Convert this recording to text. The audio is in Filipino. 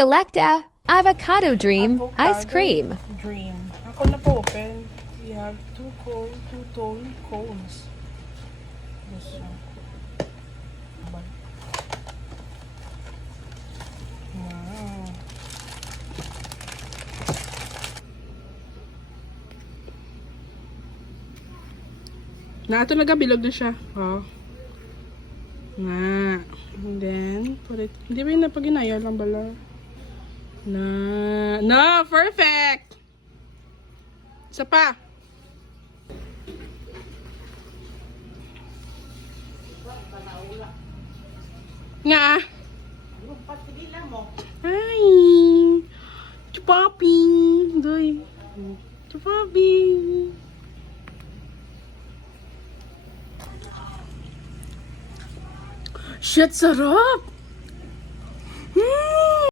Selecta Avocado Dream Ice Avocado Cream. Dream. Ako na po open. We have two tall cones. Yes, wow. Na ito nagabilog na siya. Oh. Nga. And then, put it. Hindi ba yun napaginaya lang bala? No, perfect! Isa pa. Nga. Ay. Chupapi. Doy. Chupapi. Shit, sarap!